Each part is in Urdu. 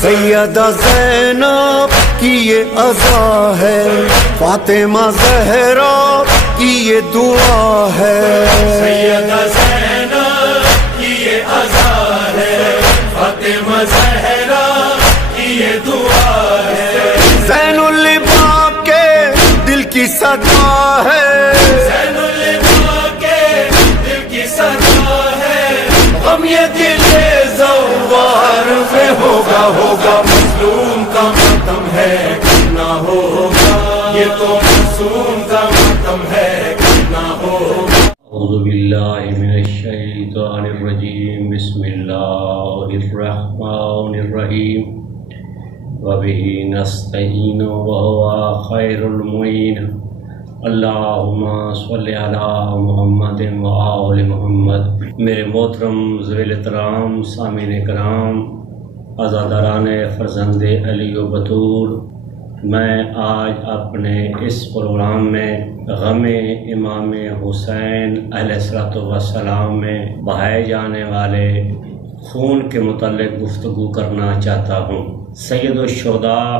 سیدہ زینب کی یہ عزا ہے، فاطمہ زہرا کی یہ دعا ہے، سیدہ زینب کی یہ عزا ہے، فاطمہ زہرا کی یہ دعا ہے، زین العباد کے دل کی صدا ہے، زین العباد کے دل کی صدا ہے، غم یہ دل زوار میں ہوگا مظلوم کا ماتم ہے نہ ہوگا، یہ تو معصوم کا ماتم ہے نہ ہوگا۔ اعوذ باللہ من الشیطان الرجیم، بسم اللہ الرحمن الرحیم، وبہ نستعین وہو خیر المعین، اللہم صلی علی محمد وآل محمد۔ میرے محترم ذویل احترام سامعین کرام، عزاداران فرزند علی و بطول، میں آج اپنے اس پروگرام میں غم امام حسین علیہ الصلوۃ والسلام میں بہائے جانے والے خون کے متعلق گفتگو کرنا چاہتا ہوں۔ سید الشہداء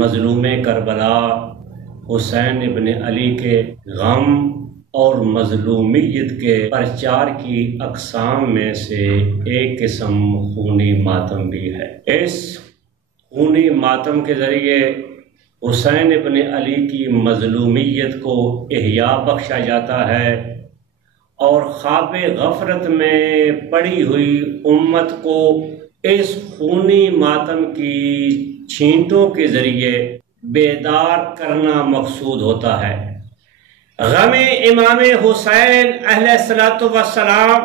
مظلوم کربلا حسین ابن علی کے غم اور مظلومیت کے پرچار کی اقسام میں سے ایک قسم خونی ماتم بھی ہے۔ اس خونی ماتم کے ذریعے حسین ابن علی کی مظلومیت کو احیاء بخشا جاتا ہے اور خواب غفلت میں پڑی ہوئی امت کو اس خونی ماتم کی چھینٹوں کے ذریعے بیدار کرنا مقصود ہوتا ہے۔ غم امام حسین علیہ الصلوۃ والسلام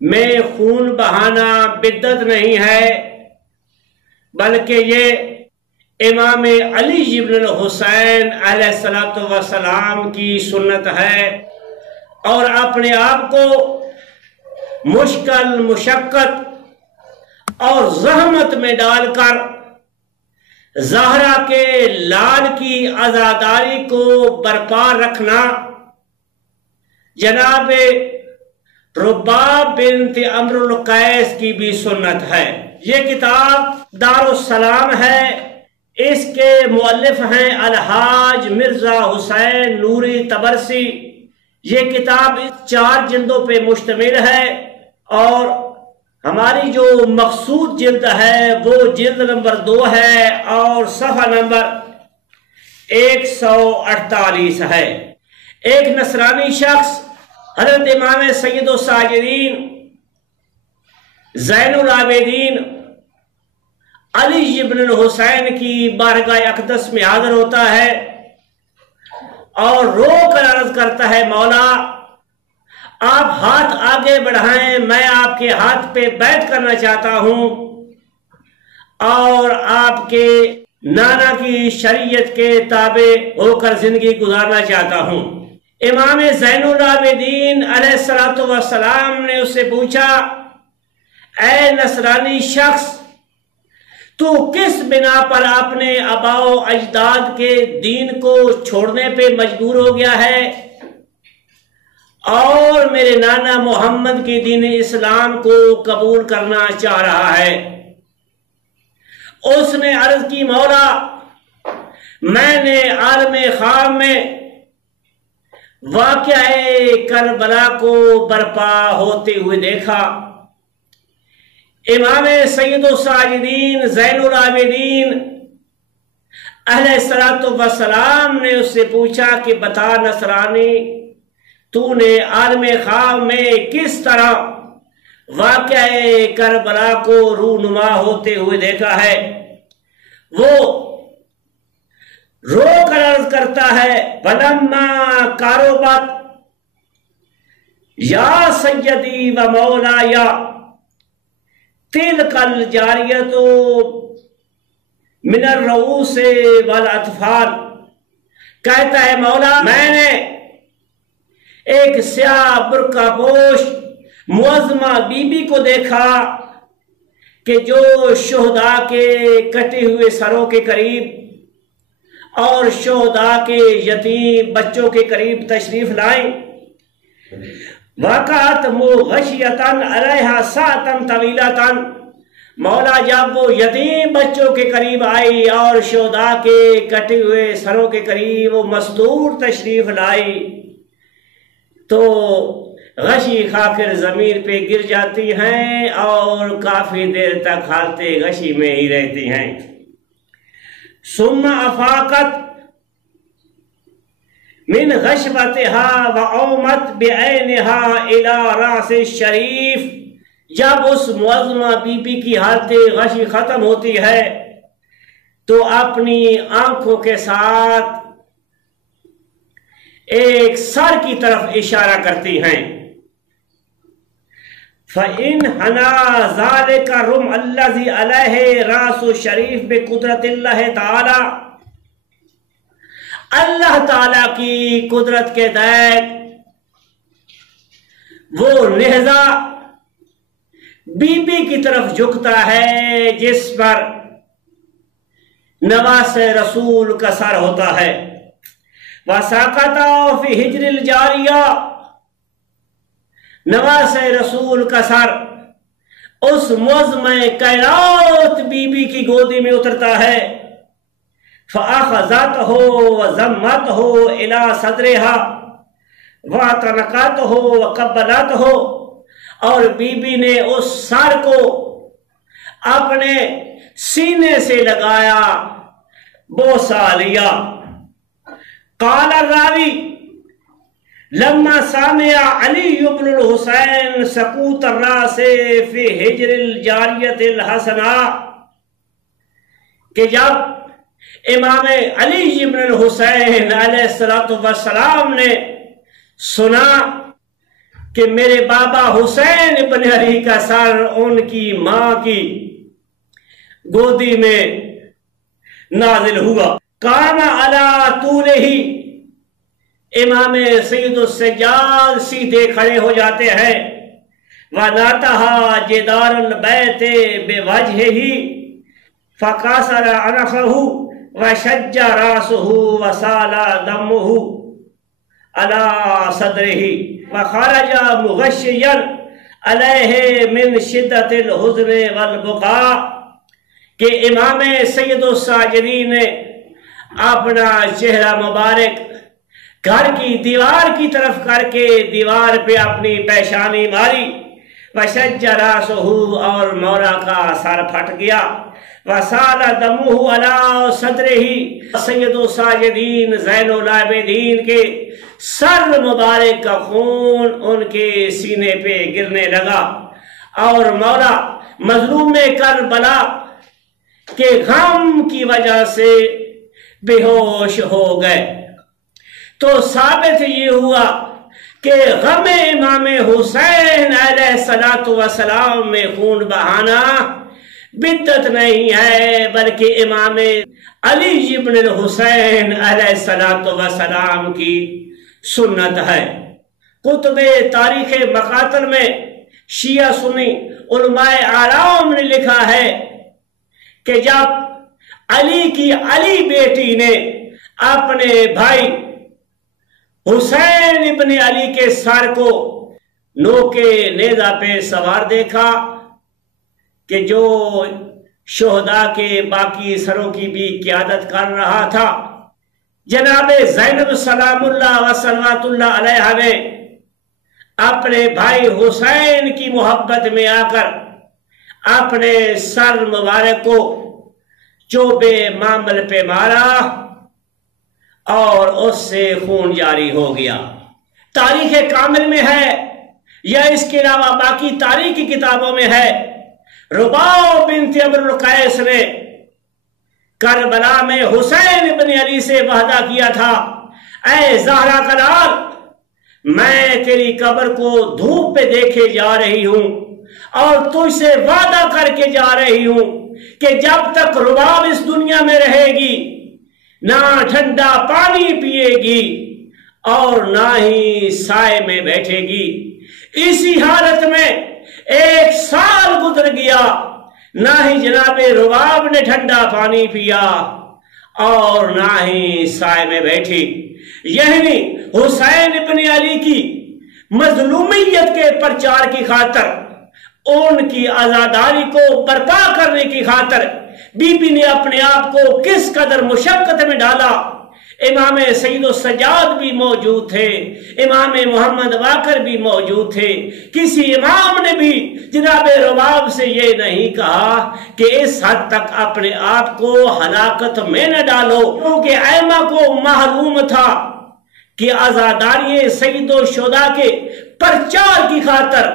میں خون بہانا بدعت نہیں ہے، بلکہ یہ امام علی ابن الحسین علیہ الصلوۃ والسلام کی سنت ہے، اور اپنے آپ کو مشکل مشقت اور زحمت میں ڈال کر زہرا کے لال کی عزاداری کو برپا رکھنا جناب رباب بنت عمرو القیس کی بھی سنت ہے۔ یہ کتاب دارالسلام ہے، اس کے مؤلف ہیں الحاج مرزا حسین نوری طبرسی۔ یہ کتاب 4 جلدوں پہ مشتمل ہے، اور ہماری جو مقصود جلد ہے وہ جلد نمبر 2 ہے اور صفحہ نمبر 148 ہے۔ ایک نصرانی شخص حضرت امام سید الساجدین زین العابدین علی ابن الحسین کی بارگاہ اقدس میں حاضر ہوتا ہے اور رو کر عرض کرتا ہے، مولا آپ ہاتھ آگے بڑھائیں، میں آپ کے ہاتھ پہ بیعت کرنا چاہتا ہوں اور آپ کے نانا کی شریعت کے تابع ہو کر زندگی گزارنا چاہتا ہوں۔ امام زین العابدین علیہ الصلوۃ والسلام نے اس سے پوچھا، اے نصرانی شخص، تو کس بنا پر اپنے آباء و اجداد کے دین کو چھوڑنے پہ مجبور ہو گیا ہے اور میرے نانا محمد کی دین اسلام کو قبول کرنا چاہ رہا ہے؟ اس نے عرض کی، مولا میں نے عالم خواب میں واقعہ کربلا کو برپا ہوتے ہوئے دیکھا۔ امام سید الساجدین زین العابدین علیہ الصلوۃ والسلام نے اس سے پوچھا کہ بتا نصرانی، تو نے عالم خواب میں کس طرح واقعہ کربلا کو رونما ہوتے ہوئے دیکھا ہے؟ وہ رو کر عرض کرتا ہے، فلما قربت یا سیدی و مولایا تلک الجاریۃ من الرؤوس والاطفال، کہتا ہے مولا میں نے ایک سیاہ برقع پوش معظمہ بی بی کو دیکھا کہ جو شہداء کے کٹے ہوئے سروں کے قریب اور شہداء کے یتیم بچوں کے قریب تشریف لائیں، وقعت مغشیتن علیہا ساعتن طویلتن، مولا جب وہ یتیم بچوں کے قریب آئی اور شہداء کے کٹے ہوئے سروں کے قریب وہ مستور تشریف لائی تو غشی کھا کر زمین پہ گر جاتی ہیں اور کافی دیر تک حالت غشی میں ہی رہتی ہیں۔ ثم افاقت من غشوتها وعومت بعینها الى راس الشریف، جب اس معظمہ بی بی کی حالت غشی ختم ہوتی ہے تو اپنی آنکھوں کے ساتھ ایک سر کی طرف اشارہ کرتی ہیں۔ فَإِنْ حَنَا ذَلِكَ رُمْ الَّذِي عَلَيْهِ رَاسُ الشَّرِيفِ بِقُدْرَةِ اللَّهِ تَعَالَى، اللہ تعالیٰ کی قدرت کے تحت وہ نیزہ بی بی کی طرف جھکتا ہے جس پر نواس رسول کا سر ہوتا ہے۔ وَسَاقَتَ فِي حِجْرِ الْجَارِيَةِ، نواس رسول کا سر اس معظمہ کائنات بی بی کی گودی میں اترتا ہے۔ فَأَخَذَتْهُ وَزَمَّتْهُ إِلَى صَدْرِهَا وَتَنَقَتْهُ وَقَبَّلَتْهُ، اور بی بی نے اس سر کو اپنے سینے سے لگایا، بوسہ لیا۔ قال الراوی لما سمع علی بن الحسین سقوط الراس فی حجر الجاریۃ الحسناء، کہ جب امام علی بن الحسین علیہ السلام نے سنا کہ میرے بابا حسین بن علی کا سر ان کی ماں کی گودی میں نازل ہوا، کان علی طولہ، امام سید السجاد سیدھے کھڑے ہو جاتے ہیں۔ وَنَاتَهَا جِدَارَ الْبَيْتِ بِوَجْهِهِ فَقَاسَرَ عَنَفَهُ وَشَجَّ رَاسُهُ وَسَالَ دَمُّهُ عَلَى صَدْرِهِ وَخَرَجَ مُغَشِّيًا عَلَيْهِ مِنْ شِدَّةِ الْحُزْنِ وَالْبُكَاءِ، کہ امام سید الساجدین نے اپنا چہرہ مبارک گھر کی دیوار کی طرف کر کے دیوار پہ اپنی پیشانی ماری۔ وَشَجَّ رَاسُهُ، اور مولا کا سر پھٹ گیا۔ وَسَالَ دَمُّهُ عَلَى صَدْرِهِ، سید الساجدین زین العابدین کے سر مبارک کا خون ان کے سینے پہ گرنے لگا، اور مولا مظلوم کربلا کے غم کی وجہ سے بے ہوش ہو گئے۔ تو ثابت یہ ہوا کہ غم امام حسین علیہ السلام میں خون بہانا بدعت نہیں ہے، بلکہ امام علی بن الحسین علیہ السلام کی سنت ہے۔ کتب تاریخ مقاتل میں شیعہ سنی علماء اعلام نے لکھا ہے کہ جب علی کی علی بیٹی نے اپنے بھائی حسین ابن علی کے سر کو نوکے نیزہ پہ سوار دیکھا کہ جو شہداء کے باقی سروں کی بھی قیادت کر رہا تھا، جناب زینب سلام اللہ و صلوات اللہ علیہ نے اپنے بھائی حسین کی محبت میں آ کر اپنے سر مبارک کو چوبے مامل پہ مارا اور اس سے خون جاری ہو گیا۔ تاریخ کامل میں ہے یا اس کے علاوہ باقی تاریخی کتابوں میں ہے، رباع بنت عمرو القیس نے کربلا میں حسین بن علی سے وعدہ کیا تھا، اے زہرا کا لال، میں تیری قبر کو دھوپ پہ دیکھے جا رہی ہوں اور تجھ سے وعدہ کر کے جا رہی ہوں کہ جب تک رباب اس دنیا میں رہے گی نہ ٹھنڈا پانی پیے گی اور نہ ہی سائے میں بیٹھے گی۔ اسی حالت میں 1 سال گزر گیا، نہ ہی جناب رباب نے ٹھنڈا پانی پیا اور نہ ہی سائے میں بیٹھی۔ یعنی حسین ابن علی کی مظلومیت کے پرچار کی خاطر، ان کی آزاداری کو برپا کرنے کی خاطر بی بی نے اپنے آپ کو کس قدر مشقت میں ڈالا۔ امام سید السجاد بھی موجود تھے، امام محمد باقر بھی موجود تھے۔ کسی امام نے بھی جناب رباب سے یہ نہیں کہا کہ اس حد تک اپنے آپ کو ہلاکت میں نہ ڈالو، کیونکہ ائمہ کو معلوم تھا کہ آزاداری سید الشہداء کے پرچار کی خاطر،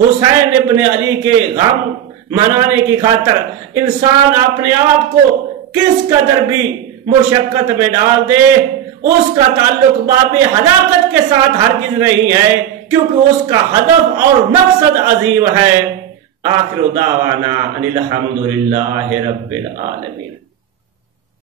حسین ابن علی کے غم منانے کی خاطر انسان اپنے آپ کو کس قدر بھی مشقت میں ڈال دے، اس کا تعلق باب ہلاکت کے ساتھ ہرگز نہیں ہے، کیونکہ اس کا ہدف اور مقصد عظیم ہے۔ آخر دعوانا ان الحمد للہ رب العالمین۔